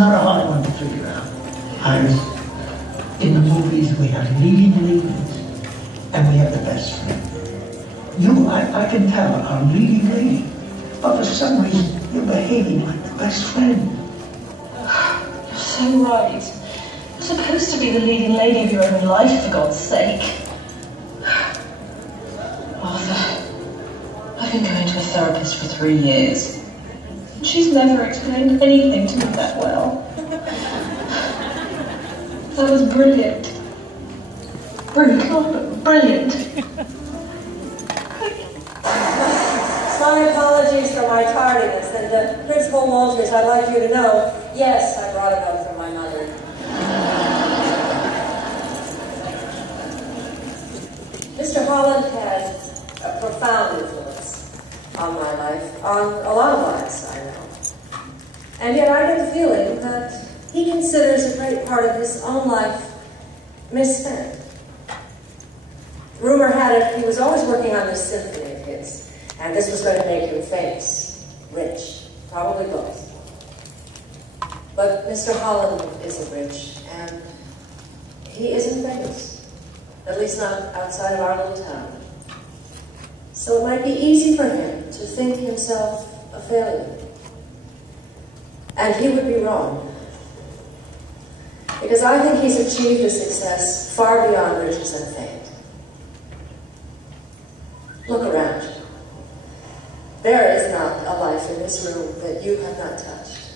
not a hard one to figure out. In the movies, we have leading ladies, and we have the best friend. I can tell, are leading lady, but for some reason, you're behaving like the best friend. You're so right. You're supposed to be the leading lady of your own life, for God's sake. Arthur, I've been going to a therapist for 3 years. And she's never explained anything to me that well. That was brilliant. Brilliant. My apologies for my tardiness, and Principal Walters, I'd like you to know, yes, I brought it up from my mother. Mr. Holland had a profound influence on my life, on a lot of lives, I know. And yet I get the feeling that he considers a great part of his own life misspent. Rumor had it he was always working on this symphony of his, and this was going to make him famous, rich, probably both. But Mr. Holland isn't rich, and he isn't famous, at least not outside of our little town. So it might be easy for him to think himself a failure. And he would be wrong. Because I think he's achieved a success far beyond riches and fame. Look around you. There is not a life in this room that you have not touched.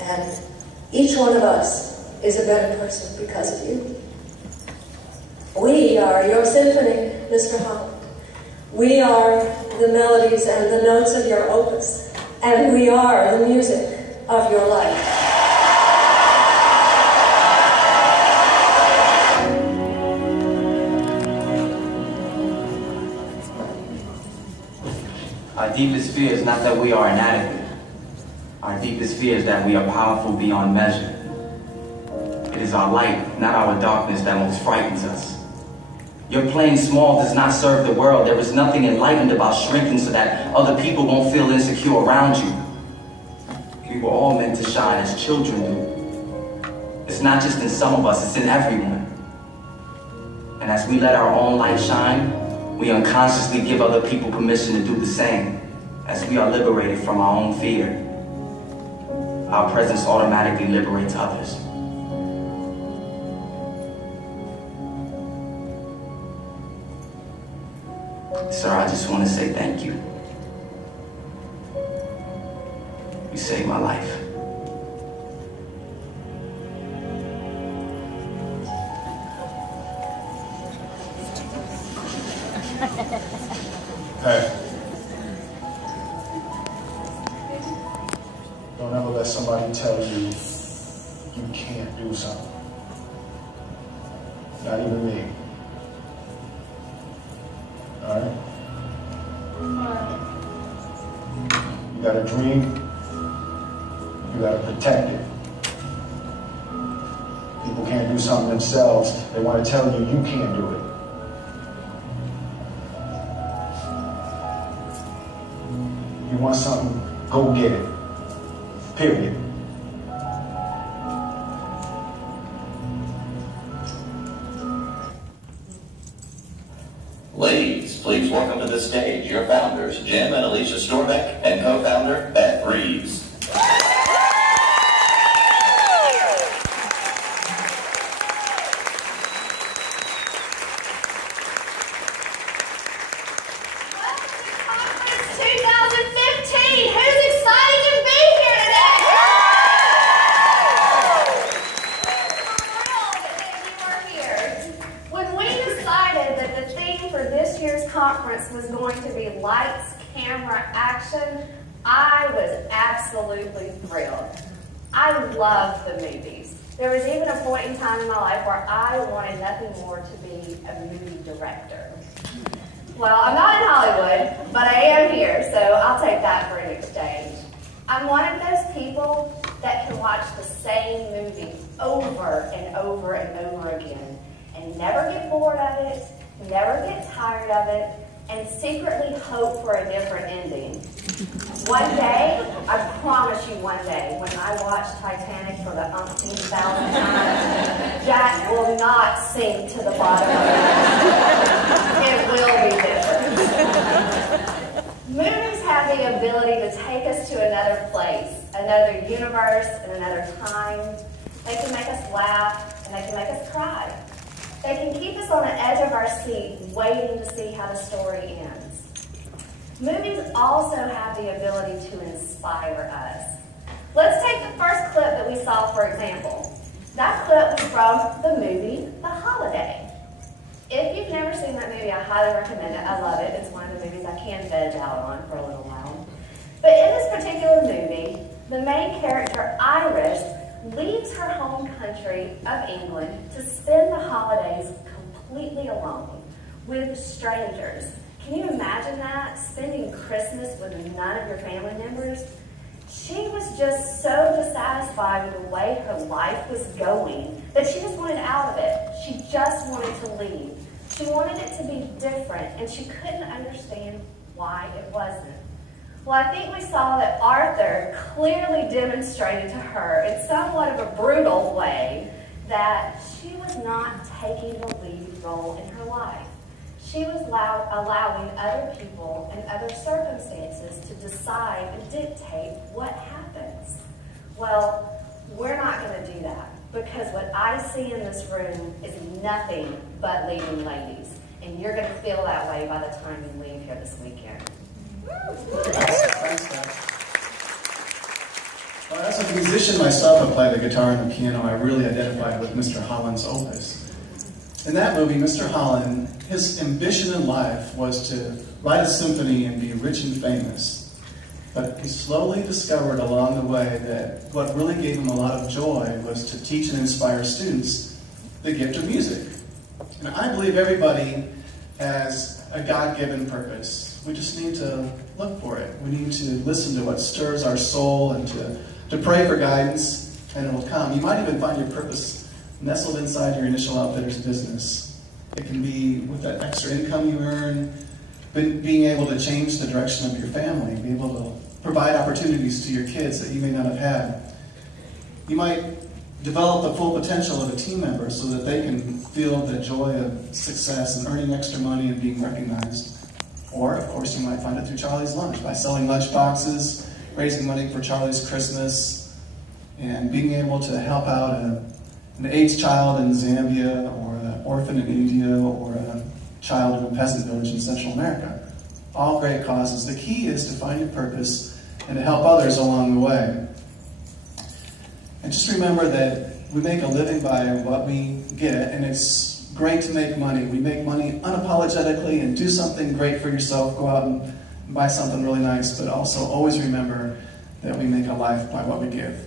And each one of us is a better person because of you. We are your symphony, Mr. Holland. We are the melodies and the notes of your opus. And we are the music of your life. Our deepest fear is not that we are inadequate. Our deepest fear is that we are powerful beyond measure. It is our light, not our darkness, that most frightens us. Your playing small does not serve the world. There is nothing enlightened about shrinking so that other people won't feel insecure around you. We were all meant to shine as children do. It's not just in some of us, it's in everyone. And as we let our own light shine, we unconsciously give other people permission to do the same. As we are liberated from our own fear, our presence automatically liberates others. Sir, I just want to say thank you. You saved my life. Hey. Don't ever let somebody tell you you can't do something. Not even me. Alright? You got a dream, you gotta protect it. People can't do something themselves, they want to tell you you can't do it. You want something, go get it. Period. Ladies, please welcome to the stage your founders, Jim and Alicia Storbeck, and co-founder, Beth Reeves. Was going to be lights, camera, action. I was absolutely thrilled. I loved the movies. There was even a point in time in my life where I wanted nothing more to be a movie director. Well, I'm not in Hollywood, but I am here, so I'll take that for an exchange. I'm one of those people that can watch the same movie over and over and over again and never get bored of it, never get tired of it, and secretly hope for a different ending. One day, I promise you one day, when I watch Titanic for the umpteenth thousand times, Jack will not sink to the bottom of it. It will be different. Movies have the ability to take us to another place, another universe, and another time. They can make us laugh, and they can make us cry. They can keep us on the edge of our seat, waiting to see how the story ends. Movies also have the ability to inspire us. Let's take the first clip that we saw, for example. That clip was from the movie The Holiday. If you've never seen that movie, I highly recommend it. I love it. It's one of the movies I can veg out on for a little while. But in this particular movie, the main character, Iris, leaves her home country of England to spend the holidays completely alone with strangers. Can you imagine that? Spending Christmas with none of your family members? She was just so dissatisfied with the way her life was going that she just wanted out of it. She just wanted to leave. She wanted it to be different, and she couldn't understand why it wasn't. Well, I think we saw that Arthur clearly demonstrated to her in somewhat of a brutal way that she was not taking the lead role in her life. She was allowing other people and other circumstances to decide and dictate what happens. Well, we're not going to do that, because what I see in this room is nothing but leading ladies, and you're going to feel that way by the time you leave here this weekend. Thanks, well, as a musician myself, I play the guitar and the piano. I really identified with Mr. Holland's opus. In that movie, Mr. Holland, his ambition in life was to write a symphony and be rich and famous. But he slowly discovered along the way that what really gave him a lot of joy was to teach and inspire students the gift of music. And I believe everybody has a God-given purpose. We just need to look for it. We need to listen to what stirs our soul and to pray for guidance, and it will come. You might even find your purpose nestled inside your initial outfitter's business. It can be with that extra income you earn, being able to change the direction of your family, be able to provide opportunities to your kids that you may not have had. You might develop the full potential of a team member so that they can feel the joy of success and earning extra money and being recognized. Or, of course, you might find it through Charlie's Lunch, by selling lunch boxes, raising money for Charlie's Christmas, and being able to help out an AIDS child in Zambia, or an orphan in India, or a child in a peasant village in Central America. All great causes. The key is to find your purpose and to help others along the way. And just remember that we make a living by what we get, and it's great to make money. We make money unapologetically and do something great for yourself. Go out and buy something really nice, but also always remember that we make a life by what we give.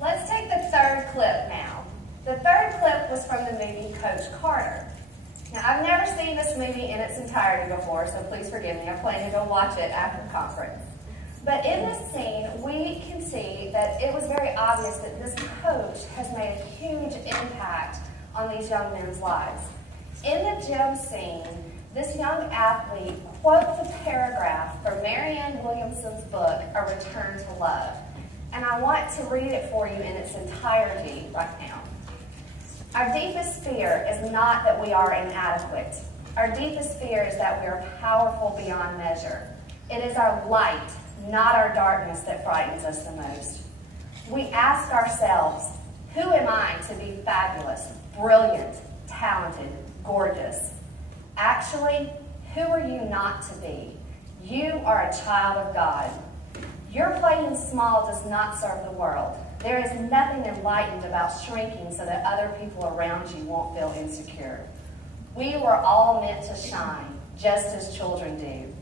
Let's take the third clip now. The third clip was from the movie Coach Carter. Now, I've never seen this movie in its entirety before, so please forgive me. I plan to go watch it after the conference. But in this scene, we can see that it was very obvious that this coach has made a huge impact on these young men's lives. In the gym scene, this young athlete quotes a paragraph from Marianne Williamson's book, A Return to Love. And I want to read it for you in its entirety right now. Our deepest fear is not that we are inadequate. Our deepest fear is that we are powerful beyond measure. It is our light, not our darkness, that frightens us the most. We ask ourselves, who am I to be fabulous, brilliant, talented, gorgeous? Actually, who are you not to be? You are a child of God. Your playing small does not serve the world. There is nothing enlightened about shrinking so that other people around you won't feel insecure. We were all meant to shine, just as children do.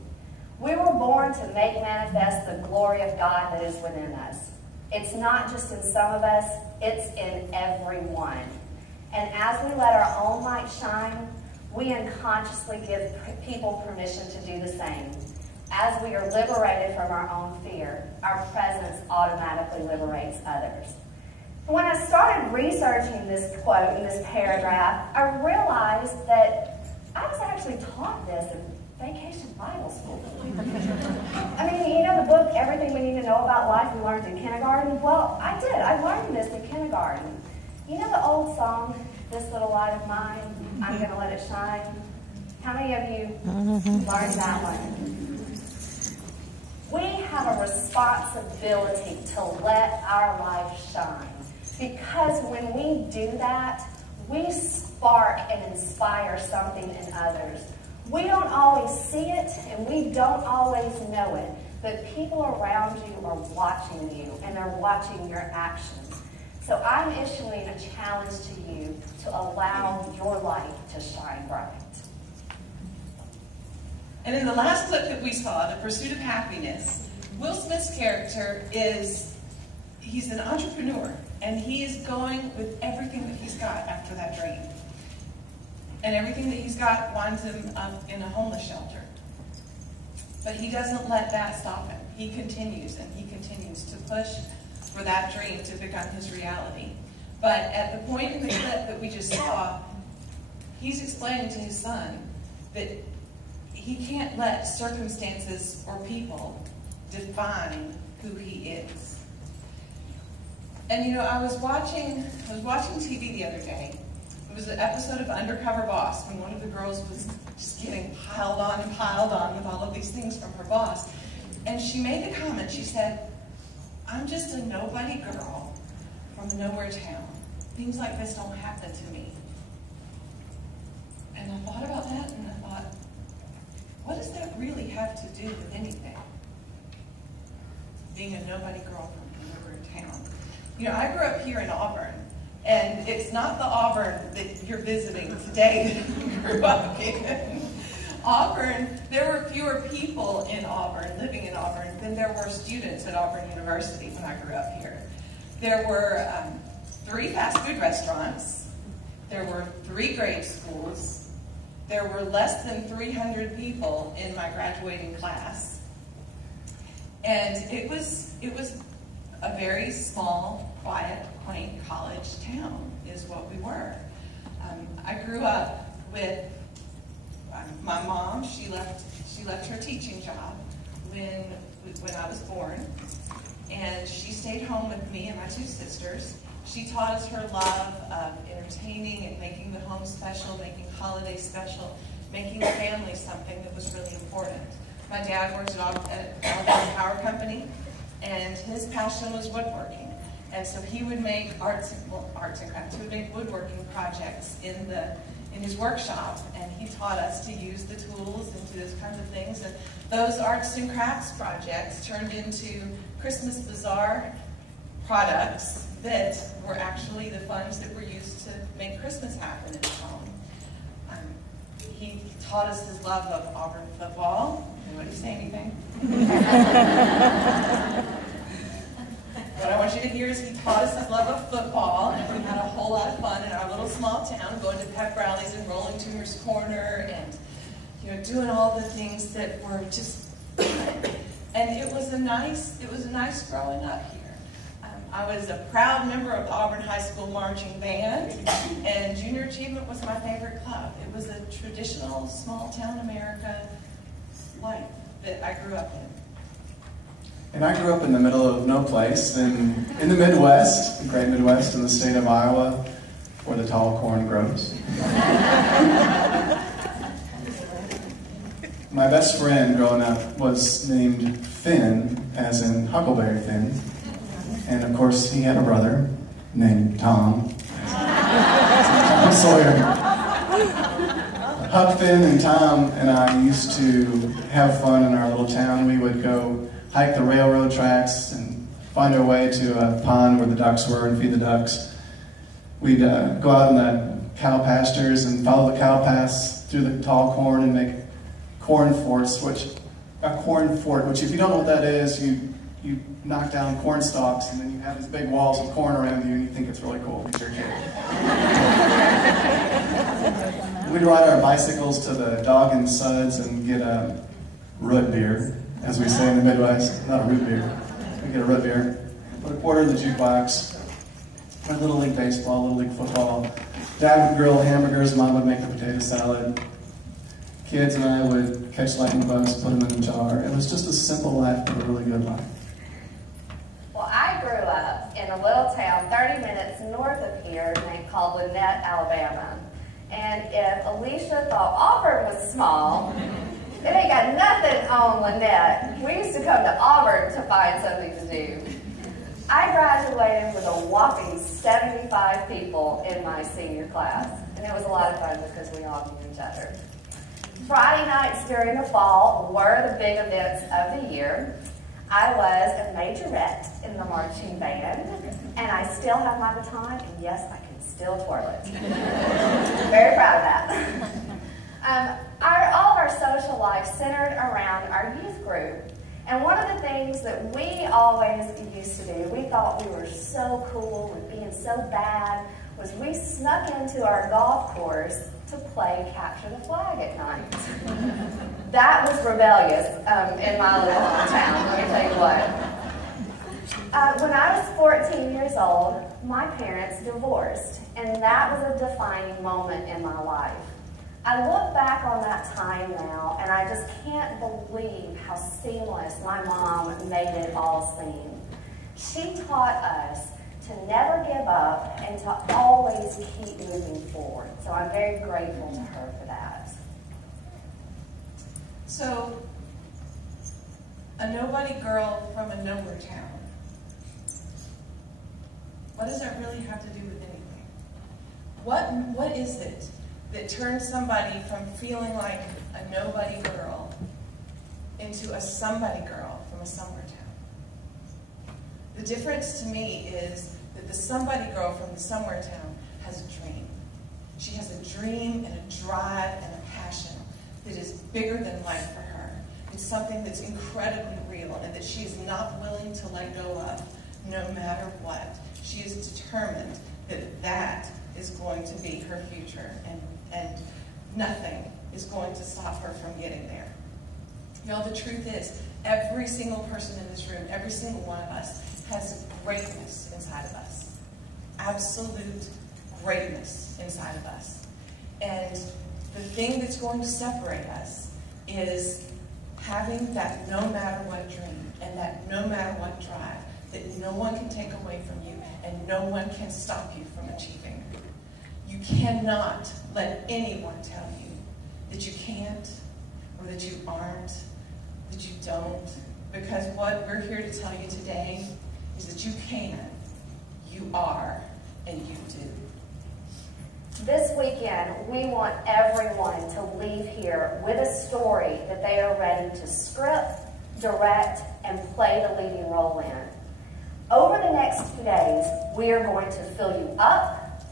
We were born to make manifest the glory of God that is within us. It's not just in some of us, it's in everyone. And as we let our own light shine, we unconsciously give people permission to do the same. As we are liberated from our own fear, our presence automatically liberates others. When I started researching this quote and this paragraph, I realized that I was actually taught this Vacation Bible School. I mean, you know the book, Everything We Need to Know About Life We Learned in Kindergarten? Well, I did. I learned this in kindergarten. You know the old song, This Little Light of Mine, I'm Gonna Let It Shine? How many of you learned that one? We have a responsibility to let our light shine. Because when we do that, we spark and inspire something in others. We don't always see it, and we don't always know it, but people around you are watching you, and they're watching your actions. So I'm issuing a challenge to you to allow your light to shine bright. And in the last clip that we saw, The Pursuit of Happiness, Will Smith's character he's an entrepreneur, and he is going with everything that he's got after that dream. And everything that he's got winds him up in a homeless shelter. But he doesn't let that stop him. He continues and he continues to push for that dream to become his reality. But at the point in the clip that we just saw, he's explaining to his son that he can't let circumstances or people define who he is. And you know, I was watching TV the other day. It was an episode of Undercover Boss when one of the girls was just getting piled on with all of these things from her boss. And she made the comment, she said, I'm just a nobody girl from a nowhere town. Things like this don't happen to me. And I thought about that and I thought, what does that really have to do with anything? Being a nobody girl from a nowhere town. You know, I grew up here in Auburn. And it's not the Auburn that you're visiting today that you grew up in. Auburn, there were fewer people in Auburn, living in Auburn, than there were students at Auburn University when I grew up here. There were 3 fast food restaurants. There were 3 grade schools. There were less than 300 people in my graduating class. And it was a very small, quiet, quaint college town is what we were. I grew up with my mom. She left her teaching job when I was born, and she stayed home with me and my 2 sisters. She taught us her love of entertaining and making the home special, making holidays special, making family something that was really important. My dad worked at Alabama Power Company, and his passion was woodworking. And so he would make arts and crafts. He would make woodworking projects in his workshop, and he taught us to use the tools and do those kinds of things. And those arts and crafts projects turned into Christmas Bazaar products that were actually the funds that were used to make Christmas happen in his home. He taught us his love of Auburn football. Anybody say anything? What I want you to hear is he taught us his love of football, and we had a whole lot of fun in our little small town, going to pep rallies and rolling Toomer's Corner, and doing all the things that were just fun. And it was a nice growing up here. I was a proud member of the Auburn High School marching band, and Junior Achievement was my favorite club. It was a traditional small town America life that I grew up in. And I grew up in the middle of no place, in the Midwest, the great Midwest in the state of Iowa, where the tall corn grows. My best friend growing up was named Finn, as in Huckleberry Finn. And of course, he had a brother named Tom. Tom Sawyer. Huck, Finn, and Tom and I used to have fun in our little town. We would go hike the railroad tracks and find our way to a pond where the ducks were and feed the ducks. We'd go out in the cow pastures and follow the cow paths through the tall corn and make corn forts, which if you don't know what that is, you knock down corn stalks and then you have these big walls of corn around you and you think it's really cool because you're a kid. We'd ride our bicycles to the Dog and Suds and get a root beer, as we say in the Midwest. Not a root beer. We get a root beer. Put a quarter in the jukebox. Play Little League baseball, Little League football. Dad would grill hamburgers. Mom would make the potato salad. kids and I would catch lightning bugs, put them in a jar. It was just a simple life, but a really good life. Well, I grew up in a little town 30 minutes north of here called Lynette, Alabama. And if Alicia thought Auburn was small, it ain't got nothing on Lynette. We used to come to Auburn to find something to do. I graduated with a whopping 75 people in my senior class, and it was a lot of fun because we all knew each other. Friday nights during the fall were the big events of the year. I was a majorette in the marching band, and I still have my baton, and yes, I can still twirl it. Very proud of that. All of our social life centered around our youth group. And one of the things that we always used to do, we thought we were so cool with being so bad, was we snuck into our golf course to play capture the flag at night. That was rebellious in my little hometown, let me tell you what. When I was 14 years old, my parents divorced, and that was a defining moment in my life. I look back on that time now, and I just can't believe how seamless my mom made it all seem. She taught us to never give up and to always keep moving forward. So I'm very grateful to her for that. So, a nobody girl from a nowhere town. What does that really have to do with anything? What is it that turns somebody from feeling like a nobody girl into a somebody girl from a somewhere town? The difference to me is that the somebody girl from the somewhere town has a dream. She has a dream and a drive and a passion that is bigger than life for her. It's something that's incredibly real and that she is not willing to let go of no matter what. She is determined that that is going to be her future, and nothing is going to stop her from getting there. Y'all, the truth is, every single person in this room, every single one of us, has greatness inside of us. Absolute greatness inside of us. And the thing that's going to separate us is having that no matter what dream and that no matter what drive that no one can take away from you and no one can stop you from achieving. You cannot let anyone tell you that you can't or that you aren't, that you don't, because what we're here to tell you today is that you can, you are, and you do. This weekend, we want everyone to leave here with a story that they are ready to script, direct, and play the leading role in. Over the next 2 days, we are going to fill you up.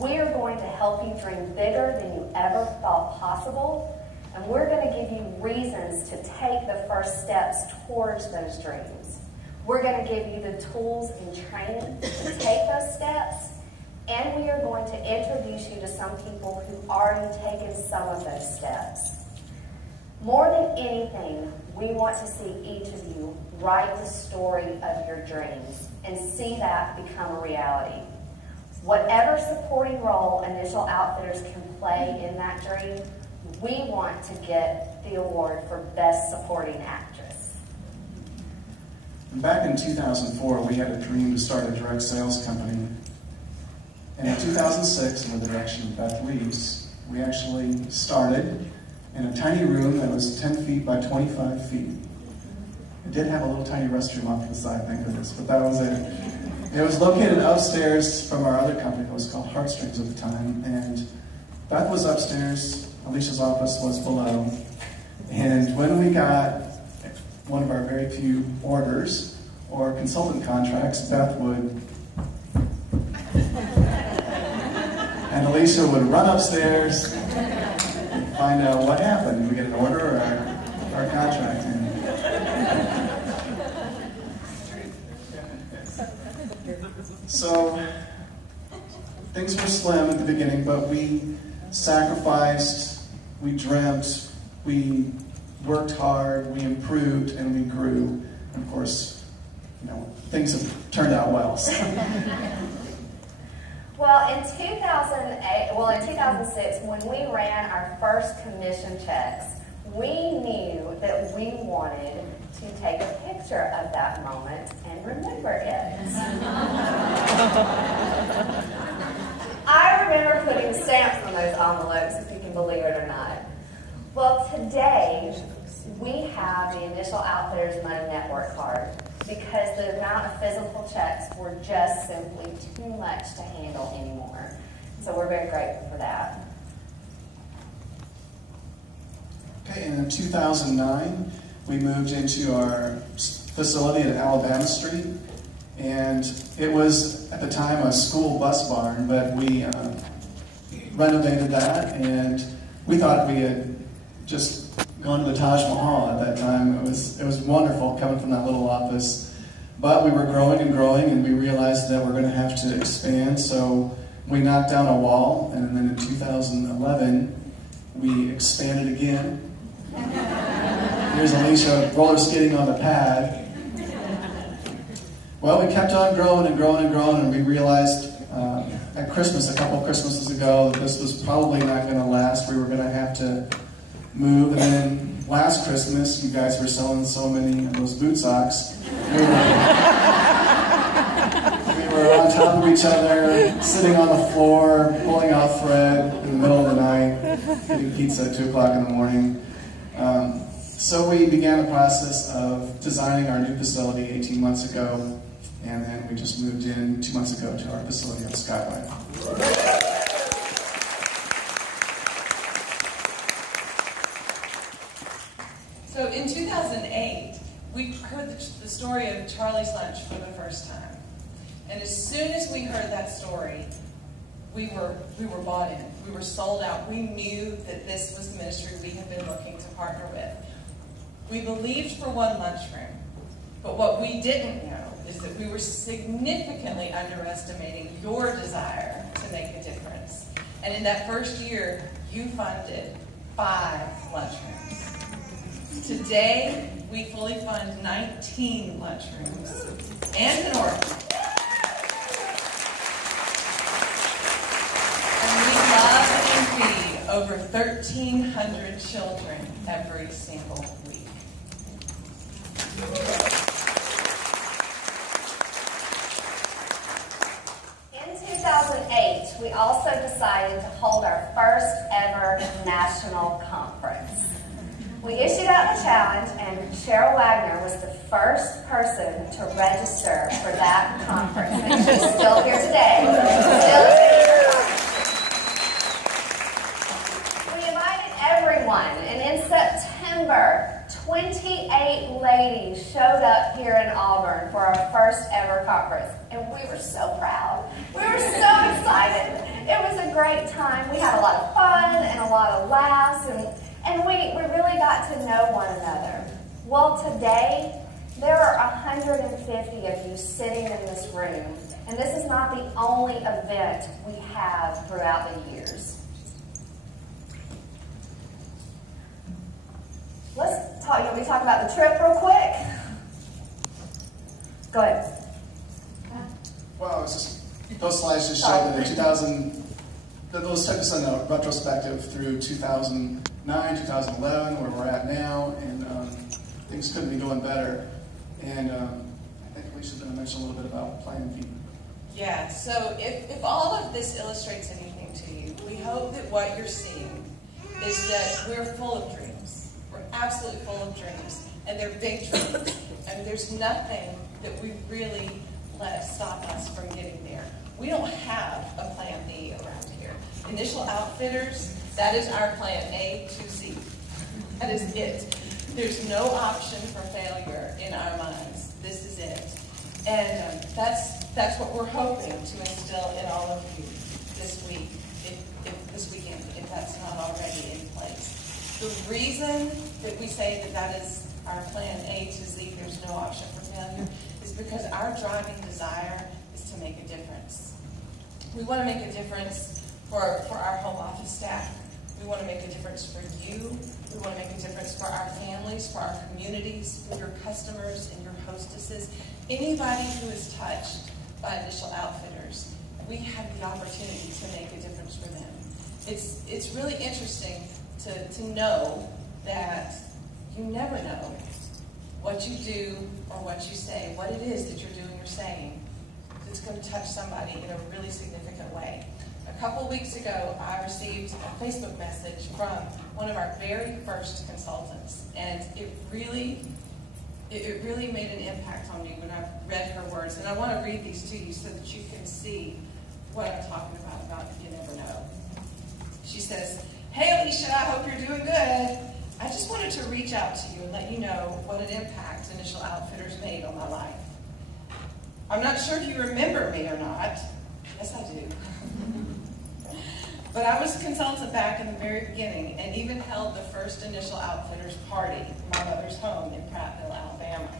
We are going to help you dream bigger than you ever thought possible. And we're going to give you reasons to take the first steps towards those dreams. We're going to give you the tools and training to take those steps. And we are going to introduce you to some people who've already taken some of those steps. More than anything, we want to see each of you write the story of your dreams and see that become a reality. Whatever supporting role Initial Outfitters can play in that dream, we want to get the award for Best Supporting Actress. Back in 2004, we had a dream to start a direct sales company. And in 2006, in the direction of Beth Reeves, we actually started in a tiny room that was 10 feet by 25 feet. It did have a little tiny restroom off to the side, thank goodness, but that was it. It was located upstairs from our other company that was called Heartstrings at the time, and Beth was upstairs, Alicia's office was below, and when we got one of our very few orders or consultant contracts, Beth would and Alicia would run upstairs and find out what happened. Did we get an order or our contract? So things were slim at the beginning, but we sacrificed, we dreamt, we worked hard, we improved, and we grew. And of course, things have turned out well. So. Well, in 2006, when we ran our first commission checks, we knew that we wanted to take a picture of that moment and remember it. I remember putting stamps on those envelopes, if you can believe it or not. Well, today, we have the Initial Outfitters Money Network card because the amount of physical checks were just simply too much to handle anymore. So we're very grateful for that. Okay, and in 2009, we moved into our facility at Alabama Street, and it was, at the time, a school bus barn, but we renovated that, and we thought we had just gone to the Taj Mahal at that time. It was wonderful coming from that little office, but we were growing and growing, and we realized that we're going to have to expand, so we knocked down a wall, and then in 2011, we expanded again. Here's Alicia roller skating on the pad. Well, we kept on growing and growing and growing, and we realized at Christmas, a couple of Christmases ago, that this was probably not going to last. We were going to have to move, and then last Christmas, you guys were selling so many of those boot socks. We were on top of each other, sitting on the floor, pulling out thread in the middle of the night, getting pizza at 2 o'clock in the morning. So we began the process of designing our new facility 18 months ago, and then we just moved in 2 months ago to our facility on Skyline. So in 2008, we heard the story of Charlie's Lunch for the first time. And as soon as we heard that story, we were bought in. We were sold out. We knew that this was the ministry we had been looking to partner with. We believed for one lunchroom, but what we didn't know is that we were significantly underestimating your desire to make a difference. And in that first year, you funded 5 lunchrooms. Today, we fully fund 19 lunchrooms and an orphanage. And we love and feed over 1,300 children every single week. In 2008, we also decided to hold our first ever national conference. We issued out the challenge, and Cheryl Wagner was the first person to register for that conference. And she's still here today. We invited everyone, and in September, 28 ladies showed up here in Auburn for our first ever conference, and we were so proud. We were so excited. It was a great time. We had a lot of fun and a lot of laughs, and we really got to know one another. Well, today, there are 150 of you sitting in this room, and this is not the only event we have throughout the years. Let's talk, you want me to talk about the trip real quick? Go ahead. Well, it's just, those slides just show that in 2000, those took us in a retrospective through 2009, 2011, where we're at now, and things couldn't be going better. And I think Alicia's going to mention a little bit about Plan B. Yeah, so if all of this illustrates anything to you, we hope that what you're seeing is that we're full of dreams. We're absolutely full of dreams, and they're big dreams, and there's nothing that we really let stop us from getting there. We don't have a Plan B around here. Initial Outfitters, that is our Plan A to Z. That is it. There's no option for failure in our minds. This is it. And that's what we're hoping to instill in all of you this week, this weekend, if that's not already in place. The reason that we say that is our Plan A to Z, there's no option for failure, is because our driving desire is to make a difference. We want to make a difference for our home office staff. We want to make a difference for you. We want to make a difference for our families, for our communities, for your customers and your hostesses, anybody who is touched by Initial Outfitters. we have the opportunity to make a difference for them. It's really interesting to know that you never know what you do or what you say, what it is that you're doing or saying that's going to touch somebody in a really significant way. A couple weeks ago, I received a Facebook message from one of our very first consultants, and it really made an impact on me when I read her words. And I want to read these to you so that you can see what I'm talking about you never know. She says, "Hey Alicia, I hope you're doing good. I just wanted to reach out to you and let you know what an impact Initial Outfitters made on my life. I'm not sure if you remember me or not." Yes, I do. "But I was a consultant back in the very beginning and even held the first Initial Outfitters party in my mother's home in Prattville, Alabama.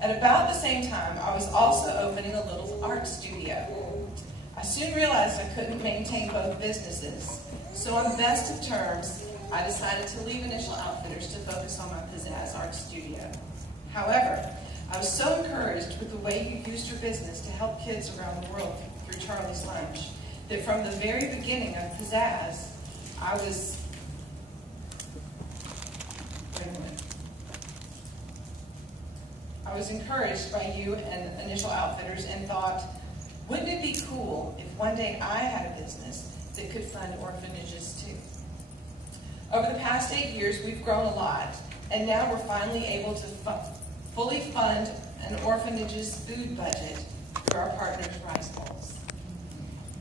At about the same time, I was also opening a little art studio. I soon realized I couldn't maintain both businesses, so on the best of terms, I decided to leave Initial Outfitters to focus on my Pizzazz Art Studio. However, I was so encouraged with the way you used your business to help kids around the world through Charlie's Lunch that from the very beginning of Pizzazz, I was encouraged by you and Initial Outfitters and thought, wouldn't it be cool if one day I had a business that could fund orphanages too? Over the past 8 years, we've grown a lot, and now we're finally able to fully fund an orphanage's food budget through our partners, Rice Bowls.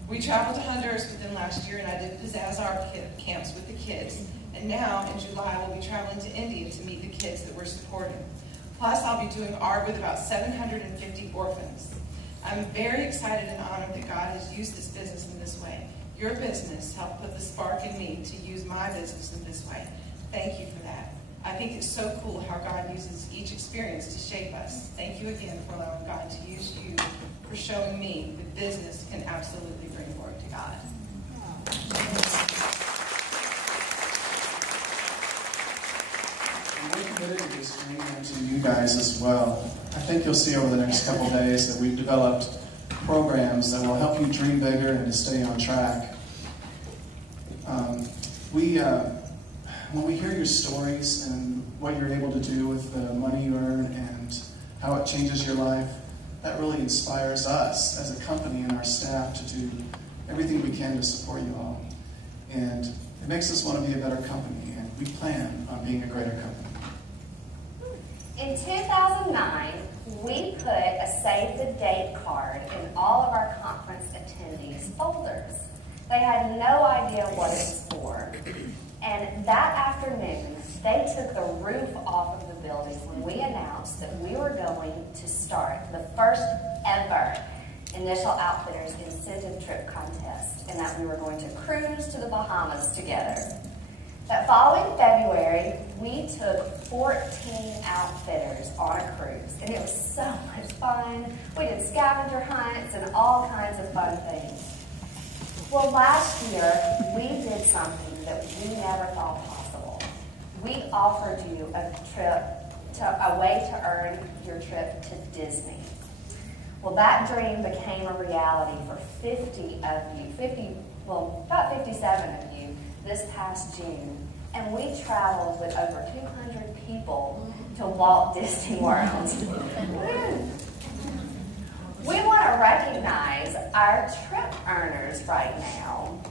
We traveled to Honduras within last year, and I did Pizzazz art camps with the kids. And now, in July, we'll be traveling to India to meet the kids that we're supporting. Plus, I'll be doing art with about 750 orphans. I'm very excited and honored that God has used this business in this way. Your business helped put the spark in me to use my business in this way. Thank you for that. I think it's so cool how God uses each experience to shape us. Thank you again for allowing God to use you, for showing me that business can absolutely bring glory to God." And we're committed to this dream and to you guys as well. I think you'll see over the next couple of days that we've developed programs that will help you dream bigger and to stay on track. When we hear your stories and what you're able to do with the money you earn and how it changes your life, that really inspires us as a company and our staff to do everything we can to support you all. And it makes us want to be a better company, and we plan on being a greater company. In 2009, we put a save the date card in all of our conference attendees' folders. They had no idea what it was for. And that afternoon, they took the roof off of the building when we announced that we were going to start the first ever Initial Outfitters incentive trip contest, and that we were going to cruise to the Bahamas together. That following February, we took 14 outfitters on a cruise, and it was so much fun. We did scavenger hunts and all kinds of fun things. Well, last year, we did something that we never thought possible. We offered you a way to earn your trip to Disney. Well, that dream became a reality for 50 of you, about 57 of you this past June. And we traveled with over 200 people to Walt Disney World. We want to recognize our trip earners right now.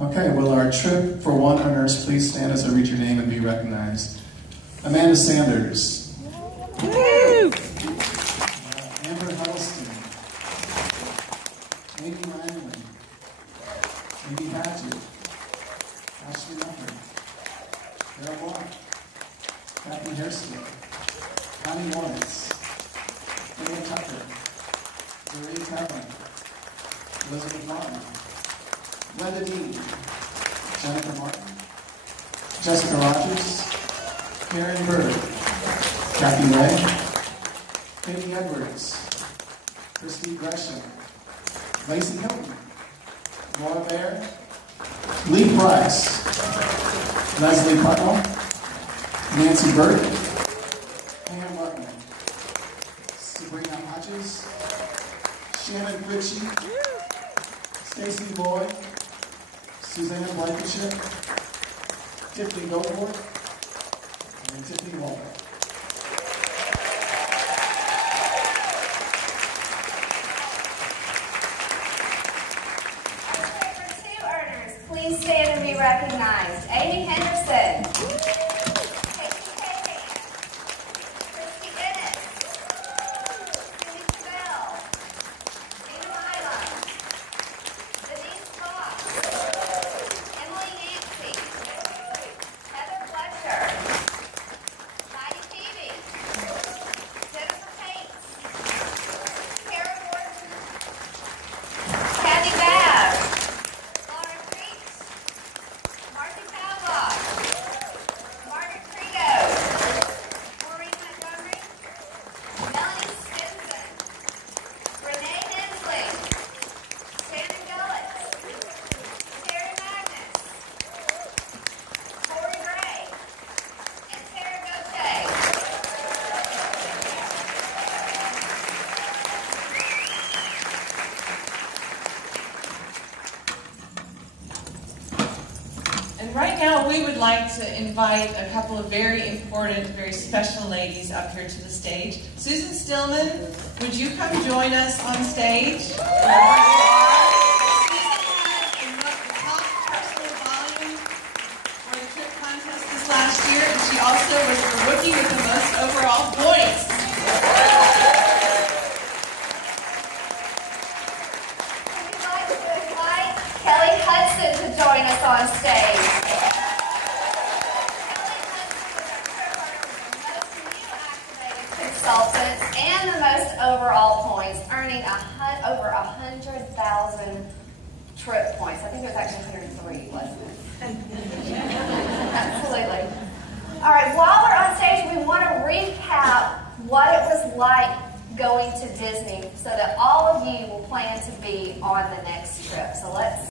Okay, will our Trip for One earners please stand as I read your name and be recognized? Amanda Sanders. Woo! Amber Huddleston. Amy Langley. Amy Hatchett. Ashley Leonard. Carol Block. Kathy Hairskill. Connie Lawrence. Daniel Tucker. Lorraine Tavern. Elizabeth Martin. Linda Dean. Jennifer Martin. Jessica Rogers. Karen Bird. Kathy Ray. Katie Edwards. Christy Gresham. Lacey Hilton. Laura Baer. Lee Price. Leslie Putnell. Nancy Burke. Pam Lutman. Sabrina Hodges. Ritchie, Stacy Boyd, Suzanne Blankenship, Tiffany Goldborg, and Tiffany Walker. Please stand and be recognized. Amy Henderson. Casey Kagan. Christy Ennis. Cindy Cabell. Tina Mila. Denise Fox. Emily Nancy. Heather Fletcher. Heidi Peavy. Jennifer Pates. Kara Gordon. Kathy Babb. Marcy Pavlov, Margaret Credo, Maureen Montgomery, Melanie Stinson, Renee Hensley, Shannon Gullet, Terry Magnus, Corey Gray, and Tara Gauthier. And right now, we would like to invite a couple of very important, very special ladies up here to the stage. Susan Stillman, would you come join us on stage? Susan had the top personal volume for the trip contest this last year, and she also was the rookie with the most overall points. We'd like to invite Kelly Hudson to join us on stage. Consultants and the most overall points, earning over 100,000 trip points. I think it was actually 103, wasn't it? Absolutely. All right, while we're on stage, we want to recap what it was like going to Disney so that all of you will plan to be on the next trip. So let's